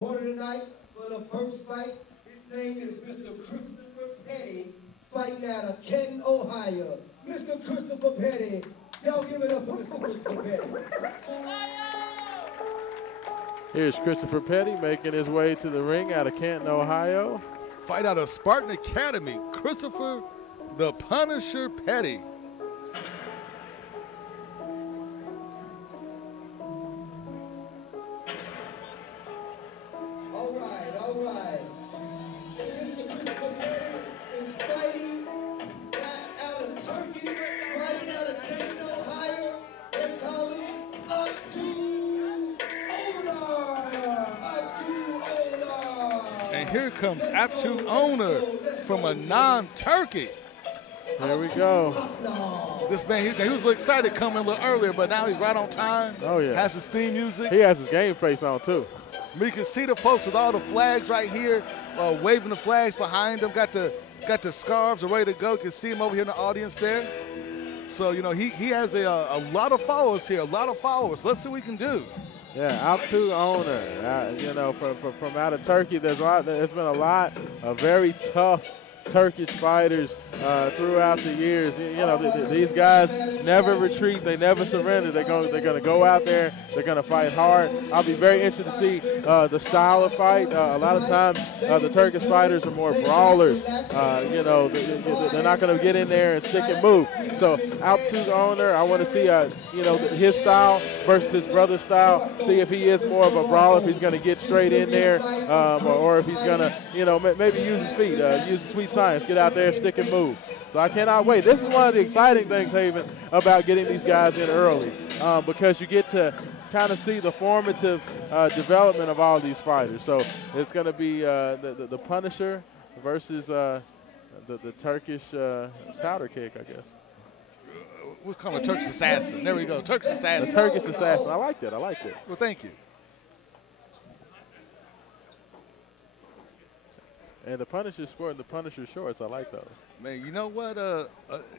Corner tonight for the first fight. His name is Mr. Christopher Petty, fighting out of Canton, Ohio. Mr. Christopher Petty, y'all give it up for Mr. Christopher Petty. Here's Christopher Petty making his way to the ring out of Canton, Ohio. Fight out of Spartan Academy, Christopher the Punisher Petty. All right. Mr. Christopher Petty is fighting out of Turkey, fighting out of Canton, Ohio. They call him Up to Owner. And here comes Aptu Owner from a non-Turkey. There we go. This man, he was excited coming a little earlier, but now he's right on time. Oh, yeah. Has his theme music. He has his game face on, too. We can see the folks with all the flags right here, waving the flags behind them. Got the scarves are ready to go. You can see him over here in the audience there. So, you know, he has a lot of followers here, a lot of followers. Let's see what we can do. Yeah, out to Owner. You know, from out of Turkey, there's been a lot of very tough Turkish fighters throughout the years. You know, these guys never retreat. They never surrender. They're going to go out there. They're going to fight hard. I'll be very interested to see the style of fight. A lot of times the Turkish fighters are more brawlers. You know, they're not going to get in there and stick and move. So out to the Owner, I want to see you know, his style versus his brother's style. See if he is more of a brawler, if he's going to get straight in there, or if he's going to, you know, maybe use his feet, use the sweet science, get out there, stick and move. So I cannot wait. This is one of the exciting things, Haven, about getting these guys in early, because you get to kind of see the formative development of all these fighters. So it's going to be the Punisher versus the Turkish powder kick, I guess. We'll call him a Turkish assassin. There we go, Turkish assassin. The Turkish assassin. I like that. Well, thank you. And the Punisher sporting the Punisher shorts. I like those. Man, you know what?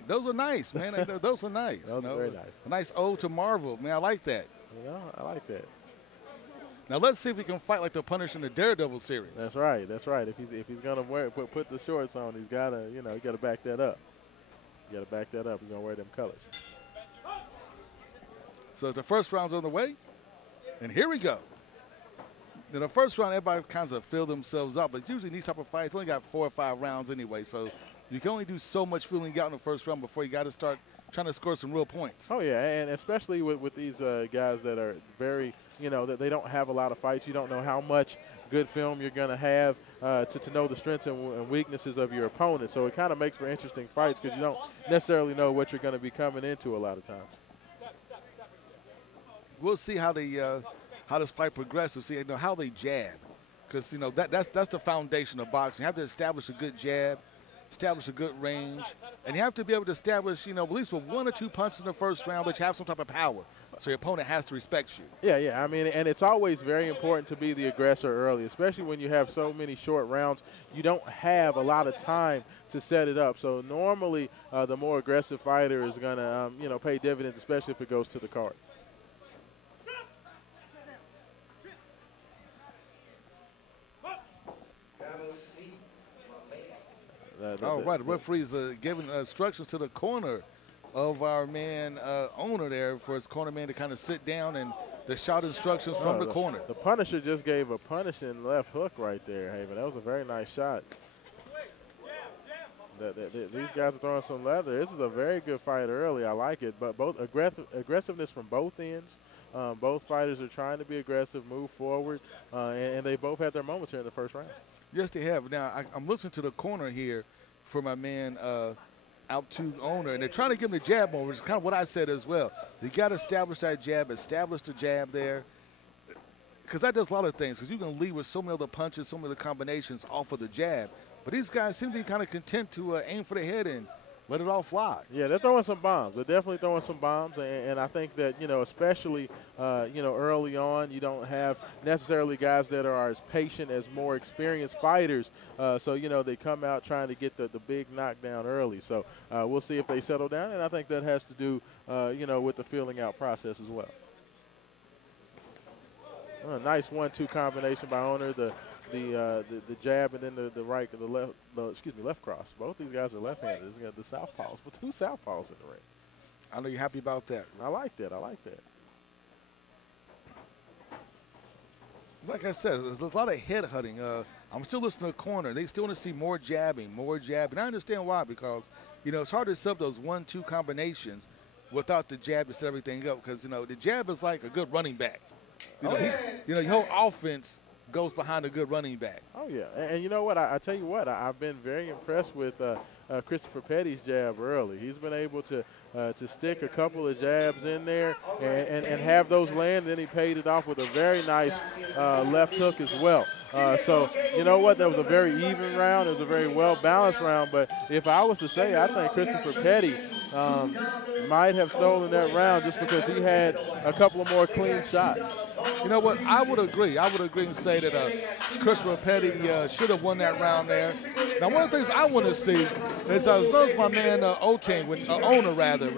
Those are nice, man. Those are nice. Those are very nice. A nice ode to Marvel. Man, I like that. You know, I like that. Now let's see if we can fight like the Punisher in the Daredevil series. That's right. That's right. If he's gonna put the shorts on, he's gotta, you know, he gotta back that up. You gotta back that up. He's gonna wear them colors. So the first round's on the way, and here we go. In the first round, everybody kind of fill themselves up, but usually in these type of fights, only got 4 or 5 rounds anyway, so you can only do so much filling out in the first round before you got to start trying to score some real points. Oh, yeah, and especially with these guys that are very, you know, that they don't have a lot of fights. You don't know how much good film you're going to have to know the strengths and weaknesses of your opponent. So it kind of makes for interesting fights because you don't necessarily know what you're going to be coming into a lot of times. We'll see how this fight progresses. See, you know, how they jab, because you know that's the foundation of boxing. You have to establish a good jab, establish a good range, and you have to be able to establish, you know, at least with 1 or 2 punches in the first round that you have some type of power, so your opponent has to respect you. Yeah. I mean, and it's always very important to be the aggressor early, especially when you have so many short rounds. You don't have a lot of time to set it up. So normally, the more aggressive fighter is gonna, you know, pay dividends, especially if it goes to the card. All right, the referee's giving instructions to the corner of our man Owner there for his corner man to kind of sit down, and the shot instructions from the corner. The Punisher just gave a punishing left hook right there, Haven. That was a very nice shot. These guys are throwing some leather. This is a very good fight early. I like it, but both aggressiveness from both ends. Both fighters are trying to be aggressive, move forward, and they both had their moments here in the first round. Yes, they have. Now, I'm listening to the corner here for my man out to Owner, and they're trying to give him the jab over, which is kind of what I said as well. You got to establish that jab, establish the jab there, because that does a lot of things, because you can lead with so many other punches, so many other combinations off of the jab. But these guys seem to be kind of content to aim for the head and let it all fly. Yeah, they're throwing some bombs. They're definitely throwing some bombs, and I think that, you know, especially, you know, early on, you don't have necessarily guys that are as patient as more experienced fighters. So, you know, they come out trying to get the big knockdown early. So we'll see if they settle down, and I think that has to do, you know, with the feeling out process as well. Nice 1-2 combination by Owner. The jab and then the right, the left, left cross. Both these guys are left-handed. He's got the southpaws, but 2 southpaws in the ring. I know you're happy about that. I like that. I like that. Like I said, there's a lot of head hunting. I'm still listening to the corner. They still want to see more jabbing. I understand why, because, it's hard to set up those 1-2 combinations without the jab to set everything up, because, the jab is like a good running back. Your whole offense goes behind a good running back. Oh, yeah. And you know what? I tell you what, I've been very impressed with Christopher Petty's jab early. He's been able to stick a couple of jabs in there and have those land. Then he paid it off with a very nice left hook as well. So, you know what? That was a very even round. It was a very well-balanced round. But if I was to say, I think Christopher Petty might have stolen that round just because he had a couple of more clean shots. You know what? I would agree. And say that Christopher Petty should have won that round there. Now, one of the things I want to see is I was noticing my man Otang, when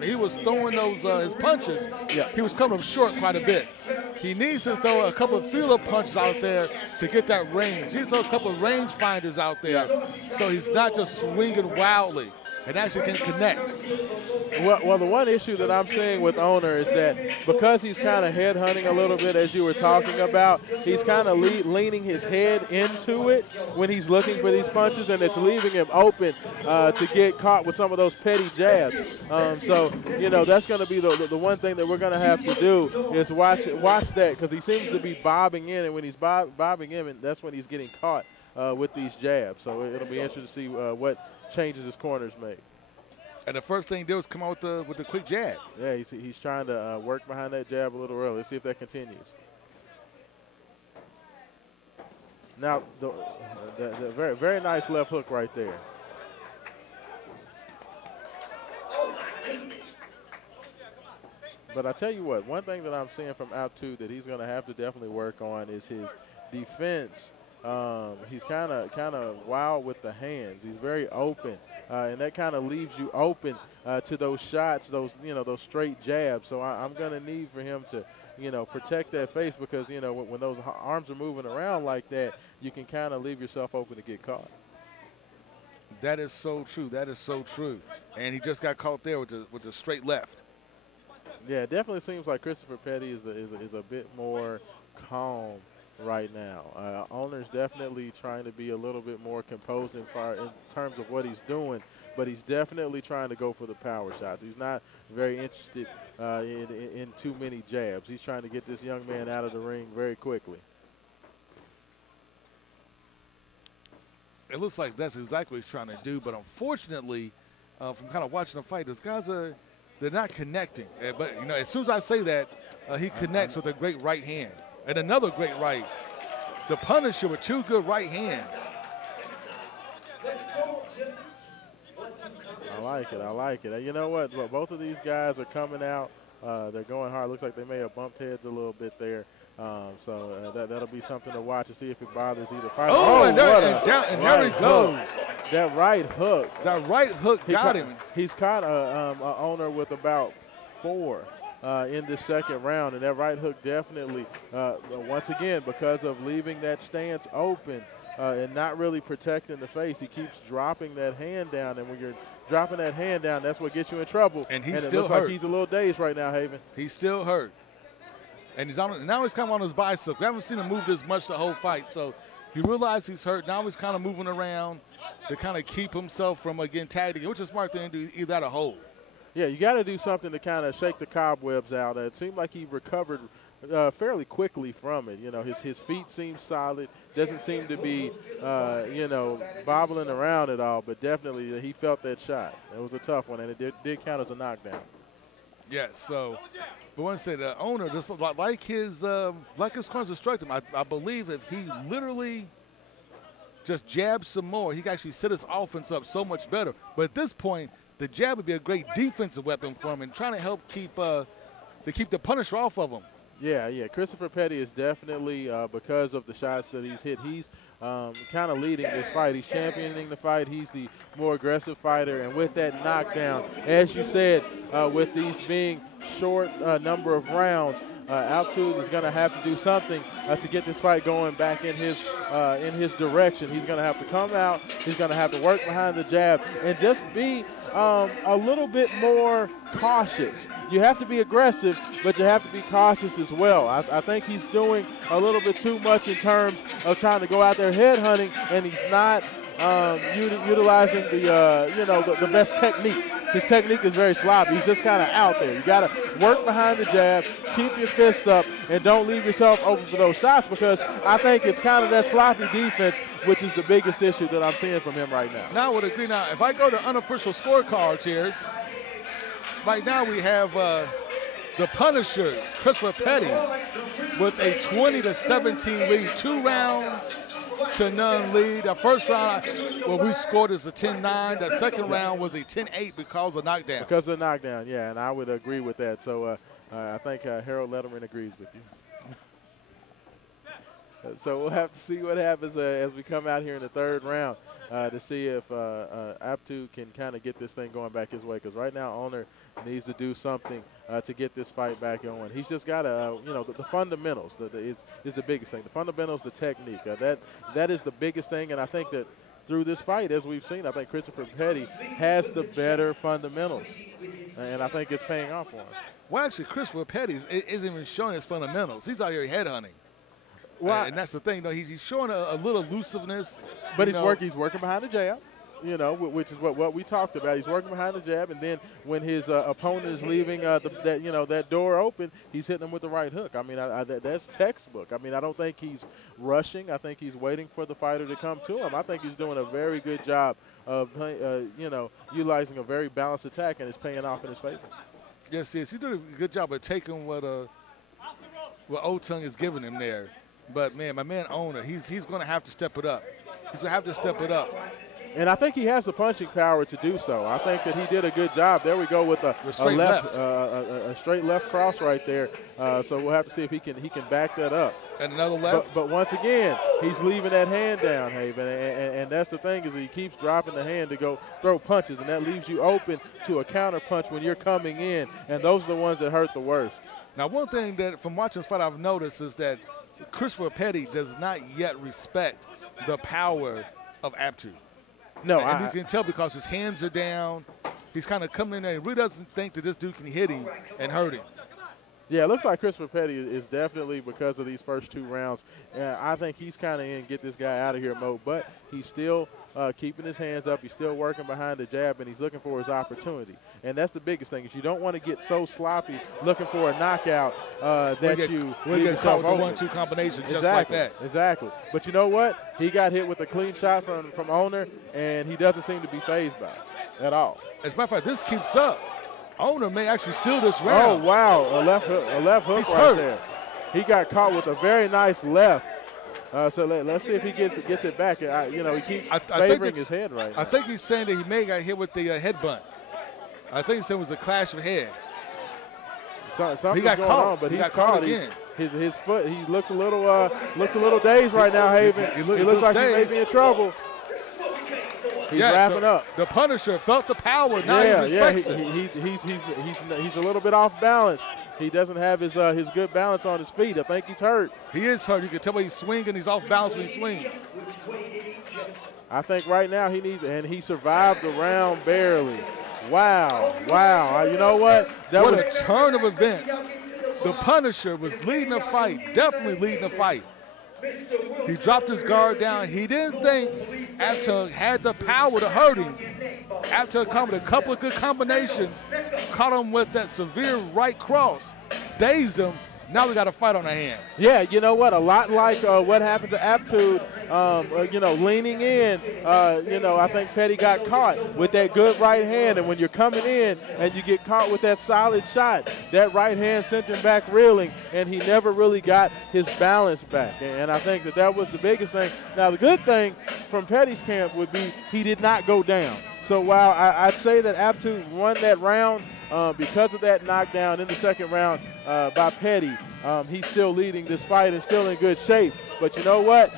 he was throwing those his punches, he was coming up short quite a bit. He needs to throw a couple of feel-up punches out there to get that range. He needs to throw a couple of range finders out there so he's not just swinging wildly and actually can connect. Well, the one issue that I'm seeing with Owner is that because he's kind of head hunting a little bit, as you were talking about, he's kind of leaning his head into it when he's looking for these punches, and it's leaving him open to get caught with some of those petty jabs. So, that's going to be the one thing that we're going to have to do is watch that, because he seems to be bobbing in, and when he's bobbing in, that's when he's getting caught with these jabs. So it'll be interesting to see what changes his corners make. And the first thing he did was come out with the quick jab. Yeah, he's trying to work behind that jab a little early. Let's see if that continues. Now, the very, very nice left hook right there. But I tell you what, one thing that I'm seeing from Altu that he's going to have to definitely work on is his defense. He's kind of wild with the hands. He's very open, and that kind of leaves you open to those shots, those straight jabs. So I'm going to need for him to, protect that face, because when those arms are moving around like that, you can kind of leave yourself open to get caught. That is so true. That is so true. And he just got caught there with the straight left. Yeah, it definitely seems like Christopher Petty is a bit more calm right now. Owner's definitely trying to be a little bit more composed in terms of what he's doing, but he's definitely trying to go for the power shots. He's not very interested in too many jabs. He's trying to get this young man out of the ring very quickly. It looks like that's exactly what he's trying to do, but unfortunately, from kind of watching the fight, those guys they're not connecting. But as soon as I say that, he connects with a great right hand. And another great right. The Punisher with 2 good right hands. I like it. I like it. You know what? Both of these guys are coming out. They're going hard. Looks like they may have bumped heads a little bit there. So that'll be something to watch to see if it bothers either fighter. Oh, and there he goes. That right hook. That right hook got him. He's caught Owner with about 4. In the second round, and that right hook definitely, once again, because of leaving that stance open and not really protecting the face, he keeps dropping that hand down, and when you're dropping that hand down, that's what gets you in trouble. And it still looks hurt. like he's a little dazed right now, Haven. He's still hurt. And now he's kind of on his bicycle. We haven't seen him move this much the whole fight, so he realized he's hurt. Now he's kind of moving around to kind of keep himself from getting tagged again, which is a smart thing to do, either that or hold. Yeah, you got to do something to kind of shake the cobwebs out. It seemed like he recovered fairly quickly from it. His feet seem solid. Doesn't seem to be, bobbling around at all. But definitely he felt that shot. It was a tough one, and it did count as a knockdown. Yes. So, but I want to say the Owner, just like his corners instructed him, I believe if he literally just jabs some more, he can actually set his offense up so much better. But at this point, the jab would be a great defensive weapon for him and trying to help keep the Punisher off of him. Yeah. Christopher Petty is definitely, because of the shots that he's hit, he's kind of leading this fight. He's championing the fight. He's the more aggressive fighter. And with that knockdown, as you said, with these being short number of rounds, Aptu is going to have to do something to get this fight going back in his direction. He's going to have to come out. He's going to have to work behind the jab and just be a little bit more cautious. You have to be aggressive, but you have to be cautious as well. I think he's doing a little bit too much in terms of trying to go out there head hunting, and he's not utilizing the best technique. His technique is very sloppy. He's just kind of out there. You got to work behind the jab, keep your fists up, and don't leave yourself open for those shots, because I think it's kind of that sloppy defense, which is the biggest issue that I'm seeing from him right now. Now I would agree. Now, if I go to unofficial scorecards here, right now we have the Punisher, Christopher Petty, with a 20-17 lead, 2 rounds to none lead. The first round, we scored is a 10-9. The second round was a 10-8 because of knockdown. Because of knockdown, yeah, and I would agree with that. So I think Harold Letterman agrees with you. So we'll have to see what happens as we come out here in the third round to see if Aptu can kind of get this thing going back his way. Because right now, Oner needs to do something to get this fight back going. He's just got to, the fundamentals is the biggest thing. The fundamentals, the technique. That is the biggest thing. And I think that through this fight, as we've seen, I think Christopher Petty has the better fundamentals. And I think it's paying off for him. Well, actually, Christopher Petty isn't even showing his fundamentals. He's out here head hunting. Well, and that's the thing, though. He's showing a little elusiveness. But he's working behind the jab, which is what we talked about. He's working behind the jab, and then when his opponent is leaving that door open, he's hitting him with the right hook. I mean, that's textbook. I mean, I don't think he's rushing. I think he's waiting for the fighter to come to him. I think he's doing a very good job of, utilizing a very balanced attack, and it's paying off in his favor. Yes, he's doing a good job of taking what Otung is giving him there. But, man, my man Oner, he's going to have to step it up. He's going to have to step it up. And I think he has the punching power to do so. I think that he did a good job. There we go with a straight left cross right there. So we'll have to see if he can back that up. And another left. But once again, he's leaving that hand down, Haven. And that's the thing, is he keeps dropping the hand to go throw punches, and that leaves you open to a counter punch when you're coming in. And those are the ones that hurt the worst. Now, one thing that from watching this fight I've noticed is that Christopher Petty does not yet respect the power of Aptu. No, and you can tell because his hands are down. He's kind of coming in there and really doesn't think that this dude can hit him and hurt him. Yeah, it looks like Christopher Petty is definitely, because of these first 2 rounds, I think he's kind of in get this guy out of here mode, but he's still keeping his hands up. He's still working behind the jab, and he's looking for his opportunity. And that's the biggest thing, is you don't want to get so sloppy looking for a knockout that you get caught with a 1-2 combination just like that. Exactly. But you know what? He got hit with a clean shot from Oner, and he doesn't seem to be fazed by it at all. As a matter of fact, this keeps up. Oner may actually steal this round. Oh, wow. A left hook He's right hurt. there. He got caught with a very nice left. So let's see if he gets it back. He keeps favoring his head right now. I think he's saying that he may have got hit with the headbutt. I think he said it was a clash of heads. Something's got going caught. on, but He he's got caught caught. again. His foot. He looks a little dazed right now, Haven. He looks like he may be in trouble. He's wrapping up. The Punisher felt the power. Now he respects it. He's a little bit off balance. He doesn't have his good balance on his feet. I think he's hurt. He is hurt. You can tell by he's swinging. He's off balance when he swings. I think right now he needs, and he survived the round barely. Wow. You know what? What a turn of events. The Punisher was leading the fight, definitely leading the fight. He dropped his guard down. He didn't think Aptu had the power to hurt him. Aptu come with a couple of good combinations, caught him with that severe right cross, dazed him. Now we got a fight on our hands. Yeah, you know what? A lot like what happened to Aptu, leaning in. I think Petty got caught with that good right hand. And when you're coming in and you get caught with that solid shot, that right hand sent him back reeling, and he never really got his balance back. And I think that was the biggest thing. Now, the good thing from Petty's camp would be he did not go down. So while I'd say that Aptu won that round, because of that knockdown in the second round by Petty, he's still leading this fight and still in good shape. But you know what?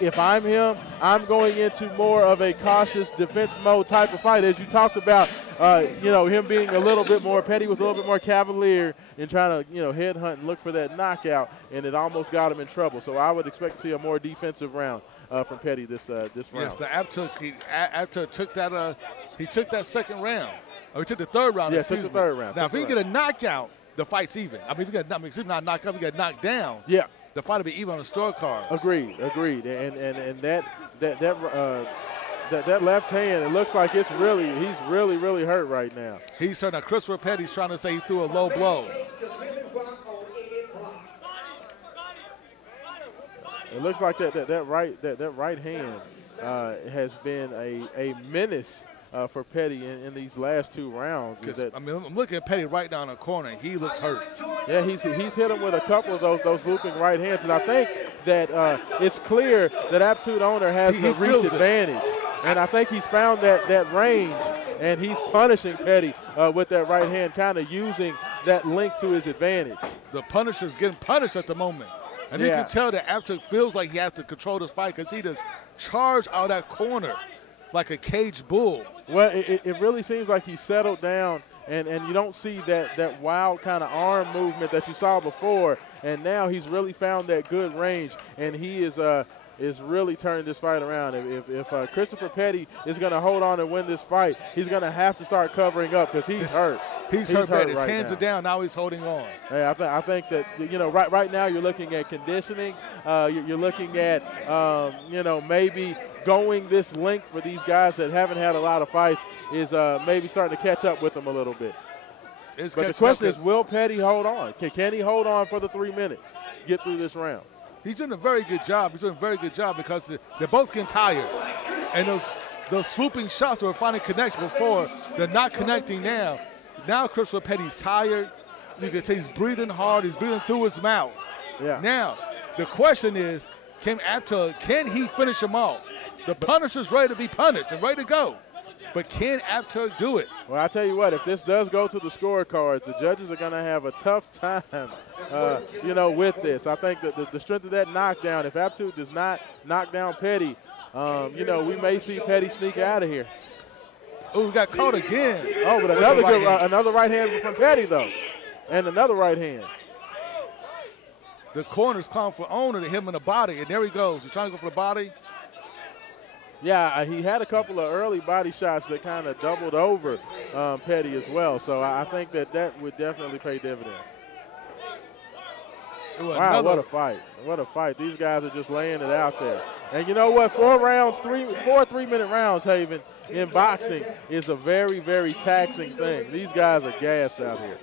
If I'm him, I'm going into more of a cautious defense mode type of fight. As you talked about, him being a little bit more, Petty was a little bit more cavalier in trying to, headhunt and look for that knockout, and it almost got him in trouble. So I would expect to see a more defensive round from Petty this round. Yes, the Aptuk took that. He took that second round. Or he took the third round. Yeah, took the third round. Now, if he get a knockout, the fight's even. I mean, if he not knocked out, if he get knocked down. Yeah. The fight will be even on the scorecard. Agreed. And that left hand, it looks like he's really hurt right now. He's hurt. Now, Christopher Petty's trying to say he threw a low blow. It looks like that right hand has been a menace for Petty in these last two rounds. I'm looking at Petty right down the corner. He looks hurt. Yeah, he's hit him with a couple of those looping right hands, and I think that it's clear that Aptitude Owner has the reach advantage, and I think he's found that range, and he's punishing Petty with that right hand, kind of using that link to his advantage. The Punisher's getting punished at the moment, and you can tell that Aptitude feels like he has to control this fight because he just charged out that corner like a caged bull. Well, it really seems like he's settled down, and you don't see that wild kind of arm movement that you saw before, and now he's really found that good range, and he is really turning this fight around. If Christopher Petty is going to hold on and win this fight, he's going to have to start covering up because he's hurt. He's hurt bad. His hands are down. Now he's holding on. Yeah, I think that, right now you're looking at conditioning. You're looking at, maybe going this length for these guys that haven't had a lot of fights is maybe starting to catch up with them a little bit. But the question is, will Petty hold on? Can he hold on for the 3 minutes, get through this round? He's doing a very good job. He's doing a very good job because they're both getting tired. And those swooping shots were finding connection before. They're not connecting now. Now Christopher Petty's tired. You can tell he's breathing hard. He's breathing through his mouth. Yeah. Now, the question is, can he finish him off? The Punisher's ready to be punished and ready to go. But can Aptuk do it? Well, I tell you what, if this does go to the scorecards, the judges are going to have a tough time, with this. I think that the strength of that knockdown, if Aptuk does not knock down Petty, we may see Petty sneak out of here. Oh, we got caught again. Oh, but another right hand from Petty, though, and another right hand. The corner's calling for Owner to hit him in the body, and there he goes. He's trying to go for the body. Yeah, he had a couple of early body shots that kind of doubled over Petty as well. So I think that would definitely pay dividends. Wow, what a fight. What a fight. These guys are just laying it out there. And you know what? 4 3-minute rounds, Haven, in boxing is a very, very taxing thing. These guys are gassed out here.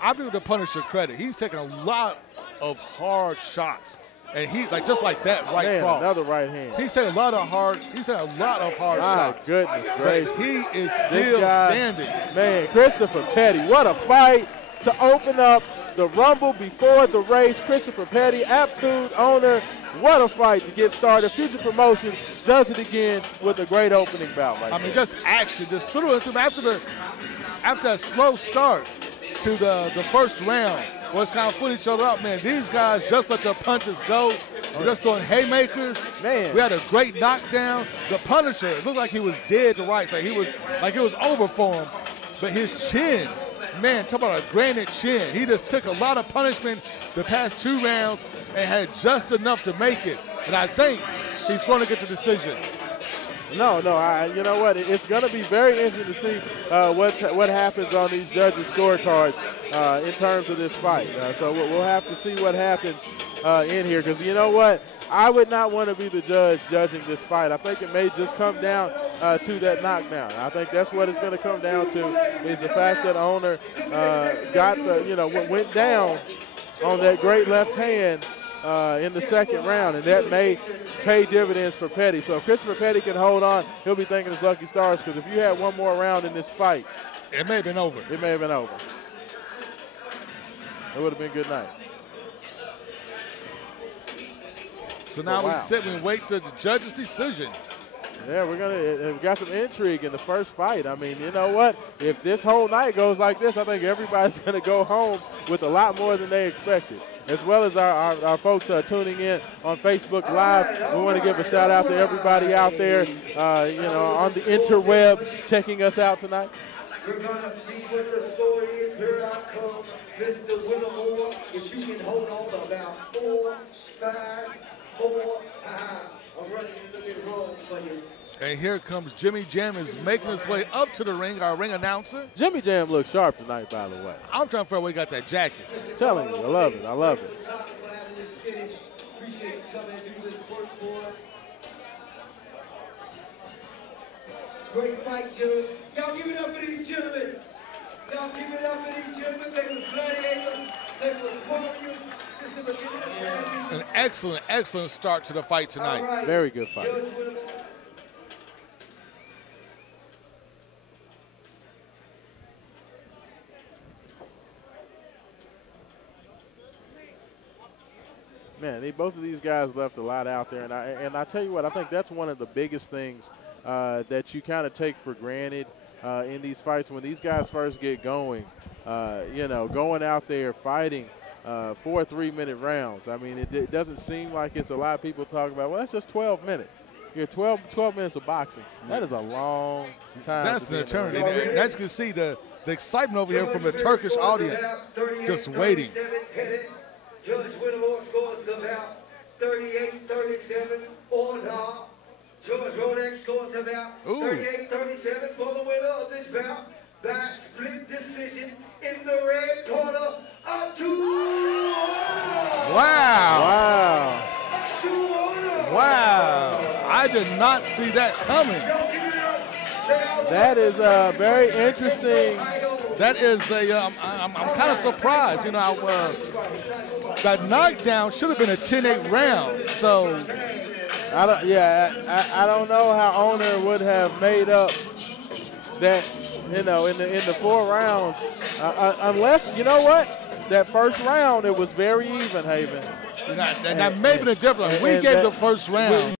I give the Punisher credit. He's taking a lot of hard shots. And he just like that cross. Another right hand. He's taking a lot of hard shots. Goodness gracious. But he is still standing. Man, Christopher Petty, what a fight to open up the Rumble before the race. Christopher Petty, Aptitude Owner, what a fight to get started. Future Promotions does it again with a great opening bout just action. Just threw it through after a slow start to the first round. Was kind of fooling each other up, man. These guys just let the punches go. We're just doing haymakers. Man. We had a great knockdown. The Punisher, it looked like he was dead to rights. Like it was over for him. But his chin, man, talk about a granite chin. He just took a lot of punishment the past 2 rounds and had just enough to make it. And I think he's going to get the decision. No, you know what? It's going to be very interesting to see what happens on these judges' scorecards in terms of this fight. So we'll have to see what happens in here because you know what? I would not want to be the judge judging this fight. I think it may just come down to that knockdown. I think that's what it's going to come down to is the fact that Owner went down on that great left hand in the second round, and that may pay dividends for Petty. So if Christopher Petty can hold on, he'll be thanking his lucky stars because if you had one more round in this fight, it may have been over. It may have been over. It would have been good night. So now we sit and wait for the judge's decision. Yeah, we got some intrigue in the first fight. I mean, you know what? If this whole night goes like this, I think everybody's going to go home with a lot more than they expected. As well as our folks tuning in on Facebook Live. We want to give a shout out to everybody out there, on the interweb checking us out tonight. We're gonna see what the score is. Here I come, Mr. Willamore. If you can hold on about 4, 5, 4, I'm running a little bit wrong for you. And here comes Jimmy Jam is making his way up to the ring, our ring announcer. Jimmy Jam looks sharp tonight, by the way. I'm trying to figure out where he got that jacket. I'm telling you, I love it. I love it. Appreciate you coming and do this work for us. Great fight, gentlemen. Y'all give it up for these gentlemen. Y'all give it up for these gentlemen. They was gladiators. They was warriors. An excellent, excellent start to the fight tonight. Right. Very good fight. Man, both of these guys left a lot out there, and I tell you what, I think that's one of the biggest things that you kind of take for granted in these fights when these guys first get going. You know, going out there fighting 4 3-minute rounds. I mean, it doesn't seem like it's a lot of people talking about. Well, that's just 12 minutes. You're 12 minutes of boxing. That is a long time. That's an eternity. And as you can see, the excitement over here from the Turkish audience, just waiting. Judge Willamore scores the bout 38-37 or not. George Rolex scores about 38-37 for the winner of this bout by split decision in the red corner. Up to Wow. Wow. I did not see that coming. That is very interesting. That is I'm kind of surprised. You know, that knockdown should have been a 10-8 round. So, I don't know how Owner would have made up that, you know, in the 4 rounds, unless, you know what, that first round it was very even, Haven. And that may have been a difference. We gave the first round.